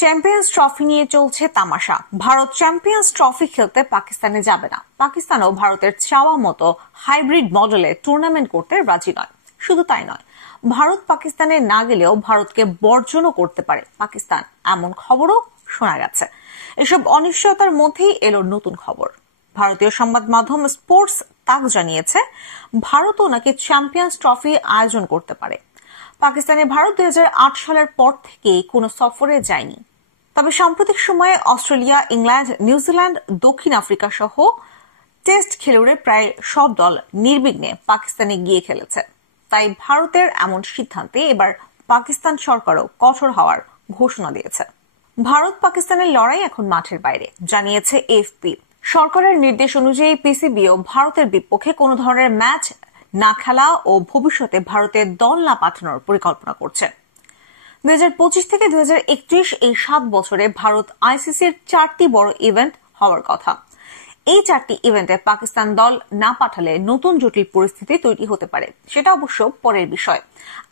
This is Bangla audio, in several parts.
চ্যাম্পিয়ন্স ট্রফি নিয়ে চলছে তামাশা। ভারত চ্যাম্পিয়ন্স ট্রফি খেলতে পাকিস্তানে যাবে না। পাকিস্তানও ভারতের চাওয়া মতো হাইব্রিড মডেলে টুর্নামেন্ট করতে রাজি নয়। শুধু তাই নয়, ভারত পাকিস্তানে না গেলেও ভারতকে বর্জনও করতে পারে পাকিস্তান, এমন খবরও শোনা গেছে। এসব অনিশ্চয়তার মধ্যেই এলো নতুন খবর। ভারতীয় সংবাদ মাধ্যম স্পোর্টস তাক জানিয়েছে, ভারতও নাকি চ্যাম্পিয়ন্স ট্রফি আয়োজন করতে পারে। পাকিস্তানে ভারত 2008 সালের পর থেকেই কোনো সফরে যায়নি। তবে সাম্প্রতিক সময়ে অস্ট্রেলিয়া, ইংল্যান্ড, নিউজিল্যান্ড, দক্ষিণ আফ্রিকা সহ টেস্ট খেলুড়ে প্রায় সব দল নির্বিঘ্নে পাকিস্তানে গিয়ে খেলেছে। তাই ভারতের এমন সিদ্ধান্তে এবার পাকিস্তান সরকারও কঠোর হওয়ার ঘোষণা দিয়েছে। ভারত পাকিস্তানের লড়াই এখন মাঠের বাইরে, জানিয়েছে এএফপি। সরকারের নির্দেশ অনুযায়ী পিসিবিও ভারতের বিপক্ষে কোনো ধরনের ম্যাচ না খেলা ও ভবিষ্যতে ভারতের দল না পাঠানোর পরিকল্পনা করছে। 2025 থেকে 2031 এই 7 বছরে ভারত আইসিসির 4টি বড় ইভেন্ট হওয়ার কথা। এই 4টি ইভেন্টে পাকিস্তান দল না পাঠালে নতুন জটিল পরিস্থিতি তৈরি হতে পারে। সেটা অবশ্য পরের বিষয়।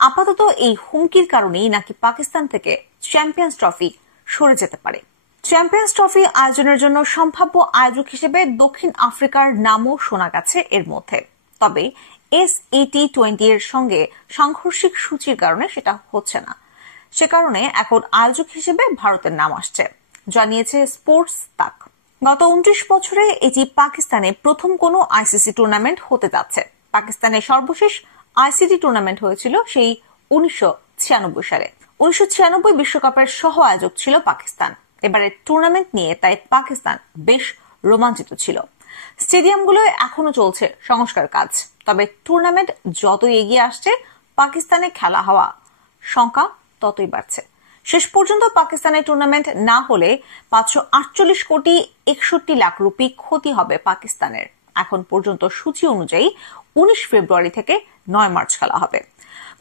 আপাতত এই হুমকির কারণেই নাকি পাকিস্তান থেকে চ্যাম্পিয়ন্স ট্রফি সরে যেতে পারে। চ্যাম্পিয়ন্স ট্রফি আয়োজনের জন্য সম্ভাব্য আয়োজক হিসেবে দক্ষিণ আফ্রিকার নামও শোনা গেছে এর মধ্যে। তবে SAT-20 এর সঙ্গে সাংঘর্ষিক সূচির কারণে সেটা হচ্ছে না। সে কারণে এখন আয়োজক হিসেবে ভারতের নাম আসছে, জানিয়েছে স্পোর্টস তাক। গত 29 বছরে এটি পাকিস্তানে প্রথম কোনো আইসিসি টুর্নামেন্ট হতে যাচ্ছে। পাকিস্তানের সর্বশেষ আইসিসি টুর্নামেন্ট হয়েছিল সেই 1996 সালে। 1996 বিশ্বকাপের সহ আয়োজক ছিল পাকিস্তান। এবারের টুর্নামেন্ট নিয়ে তাই পাকিস্তান বেশ রোমাঞ্চিত ছিল। স্টেডিয়ামগুলোয় এখনো চলছে সংস্কার কাজ। তবে টুর্নামেন্ট যতই এগিয়ে আসছে, পাকিস্তানে খেলা হওয়া সংখ্যা ততই বাড়ছে। শেষ পর্যন্ত পাকিস্তানের টুর্নামেন্ট না হলে 548 কোটি 61 লাখ রুপি ক্ষতি হবে পাকিস্তানের। এখন পর্যন্ত সূচি অনুযায়ী 19 ফেব্রুয়ারি থেকে 9 মার্চ খেলা হবে।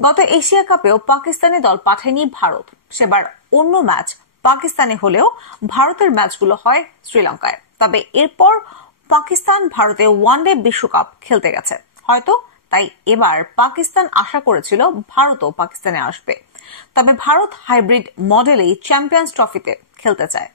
গত এশিয়া কাপেও পাকিস্তানে দল পাঠায়নি ভারত। সেবার অন্য ম্যাচ পাকিস্তানে হলেও ভারতের ম্যাচগুলো হয় শ্রীলঙ্কায়। তবে এরপর পাকিস্তান ভারতে ওয়ানডে বিশ্বকাপ খেলতে গেছে। হয়তো তাই এবার পাকিস্তান আশা করেছিল ভারতও পাকিস্তানে আসবে। তবে ভারত হাইব্রিড মডেলেই চ্যাম্পিয়ন্স ট্রফিতে খেলতে চায়।